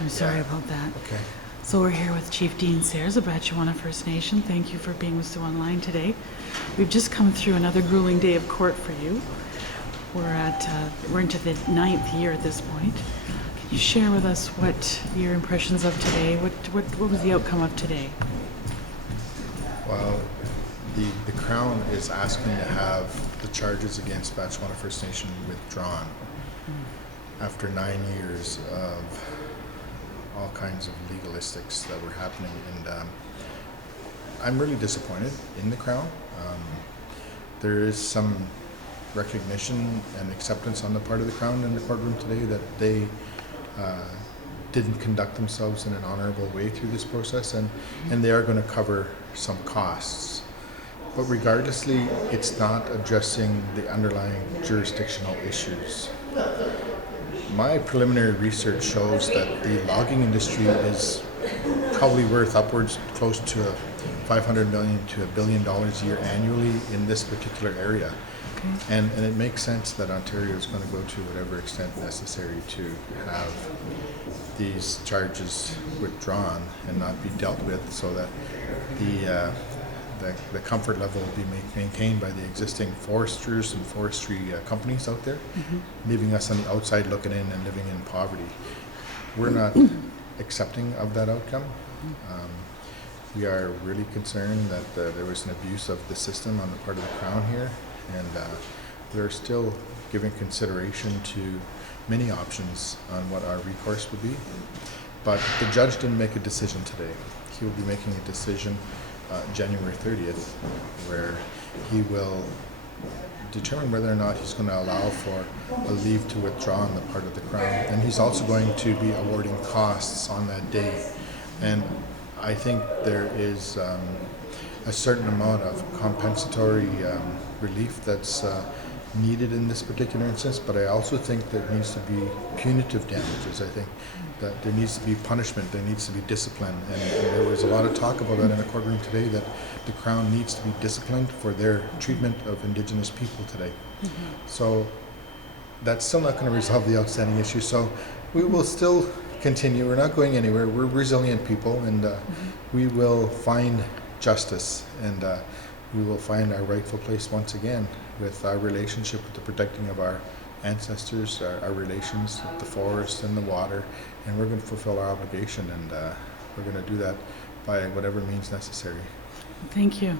I'm sorry about that. Okay. So we're here with Chief Dean Sayers of Batchewana First Nation. Thank you for being with us online today. We've just come through another grueling day of court for you. We're into the 9th year at this point. Can you share with us what your impressions of today? What was the outcome of today? Well, the Crown is asking to have the charges against Batchewana First Nation withdrawn after 9 years of all kinds of legalistics that were happening, and I'm really disappointed in the Crown. There is some recognition and acceptance on the part of the Crown in the courtroom today that they didn't conduct themselves in an honorable way through this process, and they are going to cover some costs. But regardlessly, it's not addressing the underlying jurisdictional issues. My preliminary research shows that the logging industry is probably worth upwards close to $500 million to $1 billion a year annually in this particular area. Okay. And it makes sense that Ontario is going to go to whatever extent necessary to have these charges withdrawn and not be dealt with, so that the comfort level will be maintained by the existing foresters and forestry companies out there, leaving us on the outside looking in and living in poverty. We're not accepting of that outcome. We are really concerned that there was an abuse of the system on the part of the Crown here, and we're still giving consideration to many options on what our recourse would be. But the judge didn't make a decision today. He will be making a decision January 30th, where he will determine whether or not he's going to allow for a leave to withdraw on the part of the Crown. And he's also going to be awarding costs on that day. And I think there is a certain amount of compensatory relief that's needed in this particular instance, but I also think there needs to be punitive damages. I think that there needs to be punishment, there needs to be discipline, and there was a lot of talk about that in the courtroom today, that the Crown needs to be disciplined for their treatment of Indigenous people today. So that's still not going to resolve the outstanding issue, so we will still continue. We're not going anywhere. We're resilient people, and we will find justice, and we will find our rightful place once again with our relationship with the protecting of our ancestors, our relations with the forest and the water, and we're going to fulfill our obligation, and we're going to do that by whatever means necessary. Thank you.